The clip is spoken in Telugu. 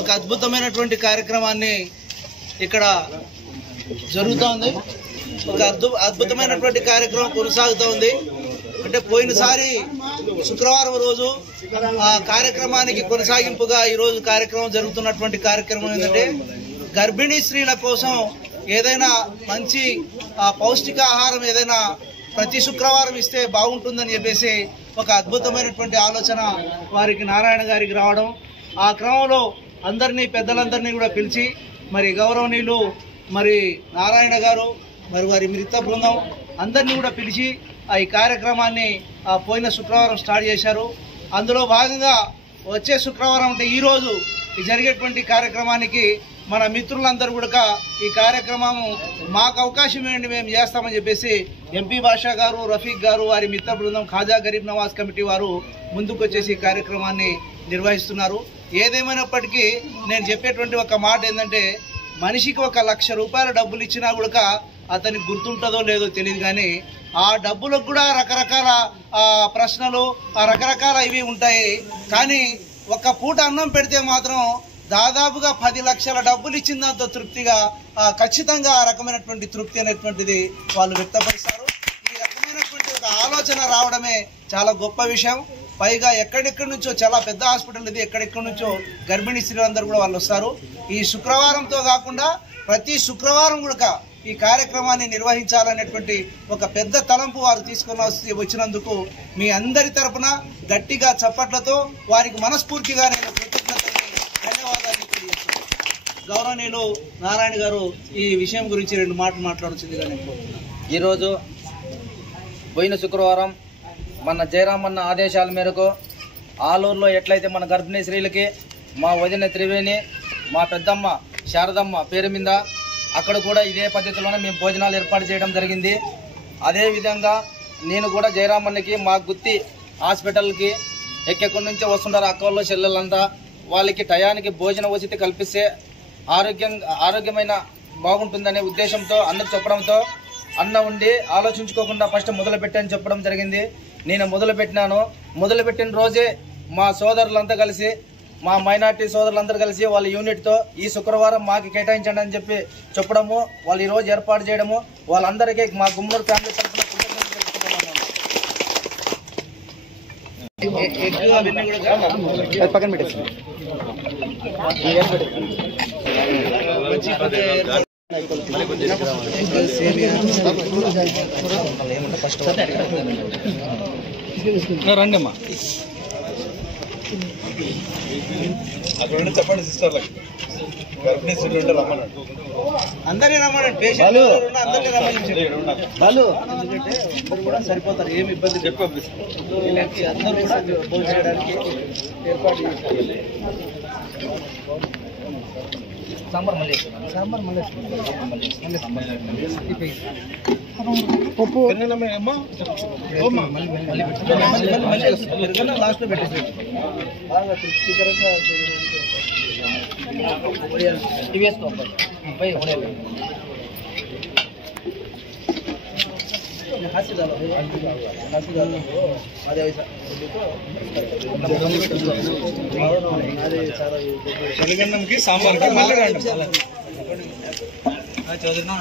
ఒక అద్భుతమైనటువంటి కార్యక్రమాన్ని ఇక్కడ జరుగుతోంది. ఒక అద్భుతమైనటువంటి కార్యక్రమం కొనసాగుతూ ఉంది. అంటే పోయినసారి శుక్రవారం రోజు ఆ కార్యక్రమానికి కొనసాగింపుగా ఈరోజు కార్యక్రమం జరుగుతున్నటువంటి కార్యక్రమం ఏంటంటే గర్భిణీ స్త్రీల కోసం ఏదైనా మంచి పౌష్టికాహారం ఏదైనా ప్రతి శుక్రవారం ఇస్తే బాగుంటుందని చెప్పేసి ఒక అద్భుతమైనటువంటి ఆలోచన వారికి నారాయణ గారికి రావడం, ఆ క్రమంలో అందరినీ పెద్దలందరినీ కూడా పిలిచి మరి గౌరవనీయులు మరి నారాయణ గారు మరి వారి మిగత బృందం అందరినీ కూడా పిలిచి ఈ కార్యక్రమాన్ని పోయిన శుక్రవారం స్టార్ట్ చేశారు. అందులో భాగంగా వచ్చే శుక్రవారం అంటే ఈరోజు జరిగేటువంటి కార్యక్రమానికి మన మిత్రులందరూ కూడా ఈ కార్యక్రమం మాకు అవకాశం ఏంటి మేము చేస్తామని చెప్పేసి ఎంపీ బాషా గారు, రఫీక్ గారు, వారి మిత్ర బృందం, ఖాజా గరీబ్ నవాజ్ కమిటీ వారు ముందుకు వచ్చేసి ఈ కార్యక్రమాన్ని నిర్వహిస్తున్నారు. ఏదేమైనప్పటికీ నేను చెప్పేటువంటి ఒక మాట ఏంటంటే మనిషికి 1,00,000 రూపాయల డబ్బులు ఇచ్చినా కూడా అతనికి గుర్తుంటుందో లేదో తెలియదు, కానీ ఆ డబ్బులకు కూడా రకరకాల ప్రశ్నలు రకరకాల ఇవి ఉంటాయి. కానీ ఒక పూట అన్నం పెడితే మాత్రం దాదాపుగా 10 లక్షల డబ్బులు ఇచ్చిందంత తృప్తిగా ఖచ్చితంగా ఆ రకమైనటువంటి తృప్తి అనేటువంటిది వాళ్ళు వ్యక్తపరుస్తారు. ఈ రకమైనటువంటి ఒక ఆలోచన రావడమే చాలా గొప్ప విషయం. పైగా ఎక్కడెక్కడి నుంచో చాలా పెద్ద హాస్పిటల్ ఇది, ఎక్కడెక్కడి నుంచో గర్భిణీ స్త్రీలందరూ కూడా వాళ్ళు వస్తారు. ఈ శుక్రవారంతో కాకుండా ప్రతి శుక్రవారం కూడా ఈ కార్యక్రమాన్ని నిర్వహించాలనేటువంటి ఒక పెద్ద తలంపు వారు తీసుకొని వచ్చినందుకు మీ అందరి తరపున గట్టిగా చప్పట్లతో వారికి మనస్ఫూర్తిగా నేను ధన్యవాదాలు తెలియజేస్తున్నాను. గౌరవనీయులు నారాయణ గారు ఈ విషయం గురించి 2 మాటలు మాట్లాడుతుందిగా నేను కోరుతున్నాను. ఈరోజు పోయిన శుక్రవారం మన జయరామన్న ఆదేశాల మేరకు ఆలూరులో ఎట్లయితే మన గర్భిణీ స్త్రీలకి మా వదిన త్రివేణి, మా పెద్దమ్మ శారదమ్మ పేరు మీద అక్కడ కూడా ఇదే పద్ధతిలోనే మేము భోజనాలు ఏర్పాటు చేయడం జరిగింది. అదేవిధంగా నేను కూడా జయరామన్నకి మా గుత్తి హాస్పిటల్కి ఎక్కడి నుంచో వస్తుంటారు అక్కల్లో చెల్లెళ్ళంతా, వాళ్ళకి టయానికి భోజన వసతి కల్పిస్తే ఆరోగ్యమైన బాగుంటుందనే ఉద్దేశంతో అన్నకు చెప్పడంతో అన్న ఉండి ఆలోచించుకోకుండా ఫస్ట్ మొదలుపెట్టని చెప్పడం జరిగింది. నేను మొదలుపెట్టిన రోజే మా సోదరులంతా కలిసి, మా మైనార్టీ సోదరులందరూ కలిసి వాళ్ళ యూనిట్తో ఈ శుక్రవారం మాకు కేటాయించండి అని చెప్పి చెప్పడము, వాళ్ళు ఈరోజు ఏర్పాటు చేయడము, వాళ్ళందరికీ మా గుమ్మూరు ఫ్యామిలీ తరఫున పక్కన పెట్టేసి రండి అమ్మా. అక్కడ చెప్పండి సిస్టర్లకు గర్భిణీ స్త్రీలు ఉంటే రమ్మన్నాడు, అందరినీ రమ్మనండి, పేషెంట్ అందరినీ రమ్మని ఎందుకంటే కూడా సరిపోతారు, ఏమి ఇబ్బంది చెప్పి అందరూ కూడా భోజనం చేయడానికి ఏర్పాటు చేస్తారు. సాంబార్ మళ్ళీ పప్పు లాస్ట్ లో పెట్టేసి బాగా తృప్తికరంగా ఇవి వేసుకో. శనగన్నంకి సాంబార్కి మళ్ళీ రండి. చదువుతున్నా